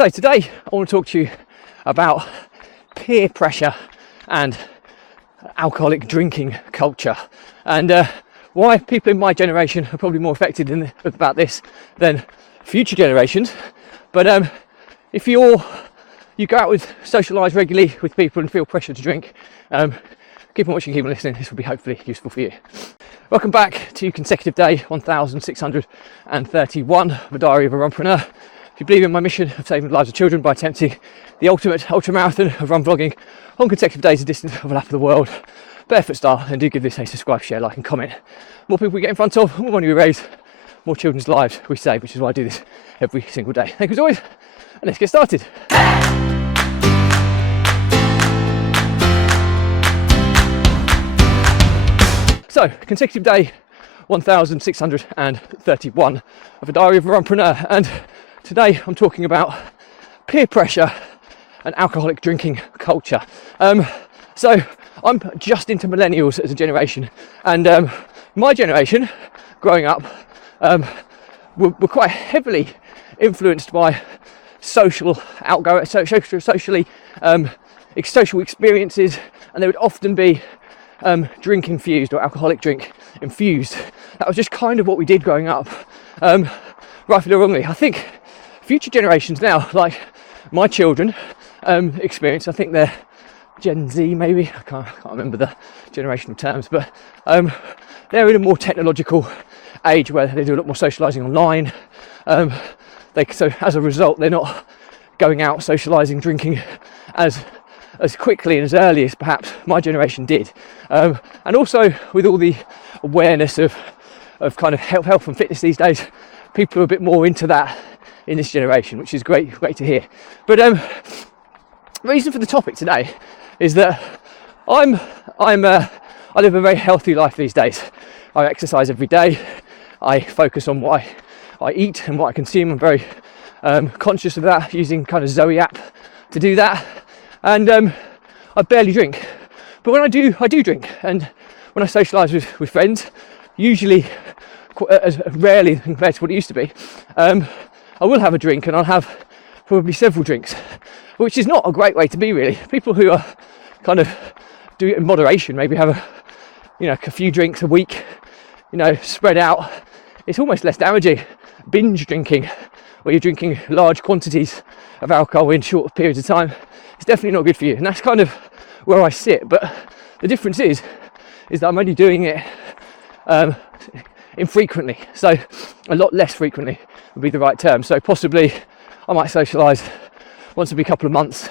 So today I want to talk to you about peer pressure and alcoholic drinking culture, and why people in my generation are probably more affected about this than future generations. But if you go out with socialise regularly with people and feel pressure to drink, keep on watching, keep on listening. This will be hopefully useful for you. Welcome back to consecutive day 1631 of a diary of a Runpreneur. If you believe in my mission of saving the lives of children by attempting the ultimate ultra-marathon of run vlogging on consecutive days, a distance of a lap of the world, barefoot style, then do give this a subscribe, share, like and comment. More people we get in front of, more money we raise, more children's lives we save, which is why I do this every single day. Thank you as always, and let's get started. So, consecutive day 1631 of a diary of a Runpreneur, and today I'm talking about peer pressure and alcoholic drinking culture. So I'm just into millennials as a generation, and my generation growing up were quite heavily influenced by social experiences, and they would often be drink infused or alcoholic drink infused. That was just kind of what we did growing up, rightfully or wrongly. I think future generations now, like my children experience, I think they're Gen Z maybe, I can't remember the generational terms, but they're in a more technological age where they do a lot more socialising online. So as a result, they're not going out socialising, drinking as quickly and as early as perhaps my generation did, and also with all the awareness of kind of health and fitness these days, people are a bit more into that in this generation, which is great to hear. But the reason for the topic today is that I live a very healthy life these days. I exercise every day. I focus on what I eat and what I consume. I'm very conscious of that, using kind of Zoe app to do that. And I barely drink, but when I do drink. And when I socialise with friends, usually as rarely compared to what it used to be, I will have a drink, and I'll have probably several drinks, which is not a great way to be, really. People who are kind of do it in moderation, maybe have a few drinks a week, spread out. It's almost less damaging. Binge drinking, where you're drinking large quantities of alcohol in short periods of time, it's definitely not good for you, and that's kind of where I sit. But the difference is that I'm only doing it infrequently, so a lot less frequently would be the right term. So possibly I might socialise once every couple of months,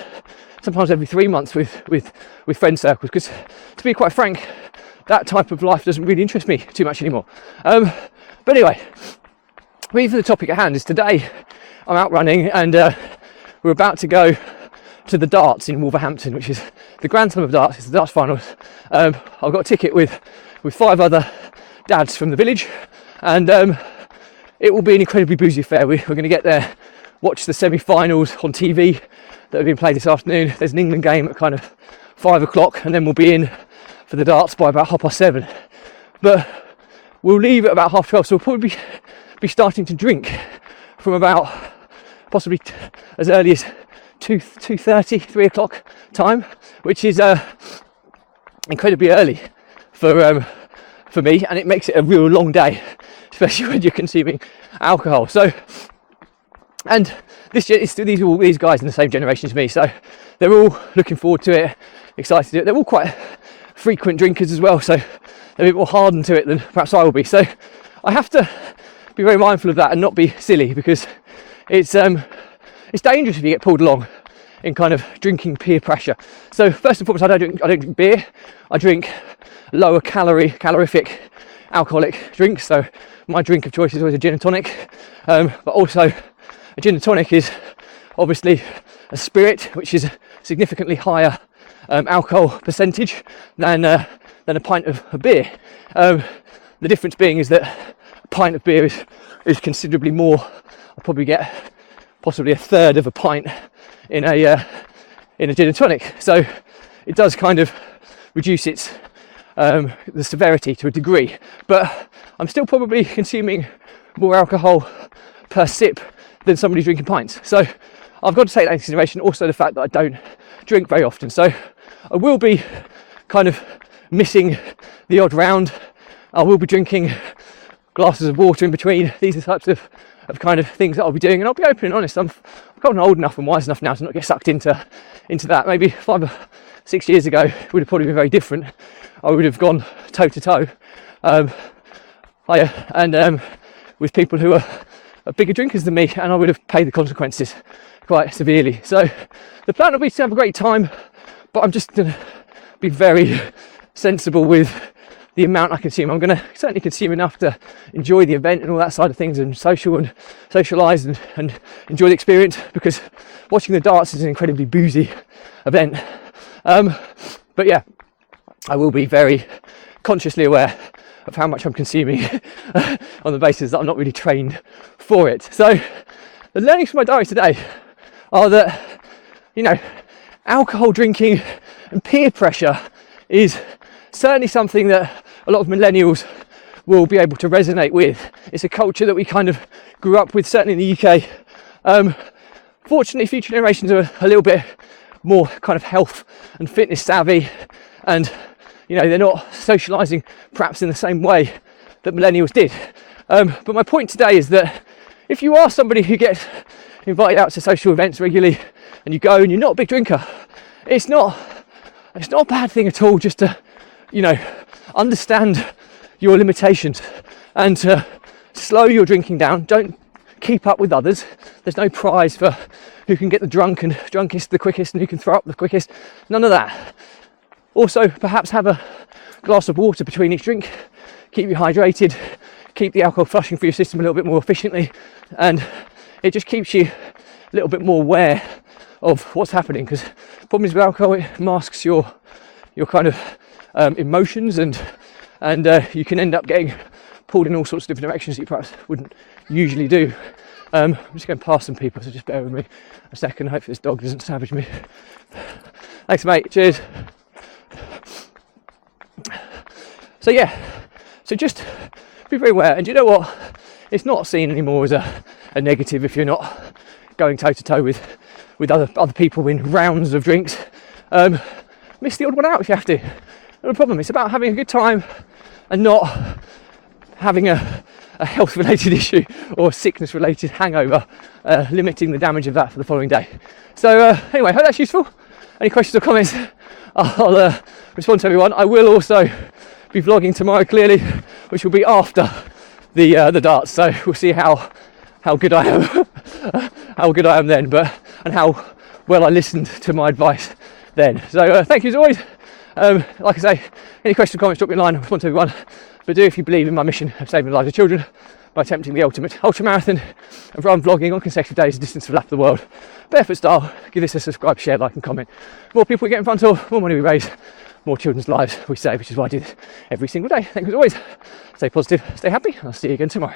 sometimes every 3 months with friend circles, because to be quite frank, that type of life doesn't really interest me too much anymore. But anyway, the reason for the topic at hand is today I'm out running, and we're about to go to the darts in Wolverhampton, which is the Grand Slam of darts. It's the darts finals. I've got a ticket with 5 other dads from the village, and it will be an incredibly boozy affair. We're going to get there, watch the semi-finals on TV that have been played this afternoon. There's an England game at kind of 5 o'clock, and then we'll be in for the darts by about 7:30. But we'll leave at about 12:30, so we'll probably be starting to drink from about possibly as early as 2:30, 3 o'clock time, which is incredibly early for me, and it makes it a real long day, especially when you're consuming alcohol. So, and these guys in the same generation as me, so they're all looking forward to it, excited to do it. They're all quite frequent drinkers as well, so they're a bit more hardened to it than perhaps I will be. So I have to be very mindful of that and not be silly, because it's dangerous if you get pulled along in kind of drinking peer pressure. So first and foremost, I don't drink beer. I drink lower calorie, calorific alcoholic drinks. So my drink of choice is always a gin and tonic, but also a gin and tonic is obviously a spirit, which is a significantly higher alcohol percentage than a pint of a beer. The difference being is that a pint of beer is considerably more. I'll probably get possibly a third of a pint in a gin and tonic. So it does kind of reduce its the severity to a degree, but I'm still probably consuming more alcohol per sip than somebody drinking pints. So I've got to take that into consideration. Also the fact that I don't drink very often, so I will be kind of missing the odd round. I will be drinking glasses of water in between. These are the types of kind of things that I'll be doing, and I'll be open and honest. I've gotten old enough and wise enough now to not get sucked into that. Maybe 5 or 6 years ago it would have probably been very different. I would have gone toe to toe with people who are bigger drinkers than me, and I would have paid the consequences quite severely. So the plan will be to have a great time, but I'm just going to be very sensible with the amount I consume. I'm going to certainly consume enough to enjoy the event and all that side of things, and socialise and enjoy the experience, because watching the darts is an incredibly boozy event. But yeah, I will be very consciously aware of how much I'm consuming on the basis that I'm not really trained for it. So the learnings from my diary today are that, you know, alcohol drinking and peer pressure is certainly something that a lot of millennials will be able to resonate with. It's a culture that we kind of grew up with, certainly in the UK. Fortunately, future generations are a little bit more kind of health and fitness savvy, and you know, they're not socialising perhaps in the same way that millennials did. But my point today is that if you are somebody who gets invited out to social events regularly and you go and you're not a big drinker, it's not a bad thing at all just to, you know, understand your limitations and to slow your drinking down. Don't keep up with others. There's no prize for who can get the drunkest the quickest and who can throw up the quickest. None of that. Also, perhaps have a glass of water between each drink. Keep you hydrated, keep the alcohol flushing through your system a little bit more efficiently, and it just keeps you a little bit more aware of what's happening, because the problem is with alcohol, it masks your kind of emotions, and you can end up getting pulled in all sorts of different directions that you perhaps wouldn't usually do. I'm just going past some people, so just bear with me a second. Hopefully this dog doesn't savage me. Thanks, mate. Cheers. So yeah, so just be very aware. And you know what? It's not seen anymore as a negative if you're not going toe to toe with other people in rounds of drinks. Miss the odd one out if you have to. Not a problem. It's about having a good time and not having a health related issue or sickness related hangover, limiting the damage of that for the following day. So anyway, hope that's useful. Any questions or comments, I'll respond to everyone. I will also be vlogging tomorrow, clearly, which will be after the darts. So we'll see how good I am, how good I am then, and how well I listened to my advice then. So thank you as always. Like I say, any questions or comments, drop me a line. I'll respond to everyone. But do if you believe in my mission of saving the lives of children by attempting the ultimate ultra marathon of run vlogging on consecutive days, a distance of lap of the world, barefoot style. Give this a subscribe, share, like and comment. More people we get in front of, more money we raise, more children's lives we save, which is why I do this every single day. Thank you as always. Stay positive, stay happy, and I'll see you again tomorrow.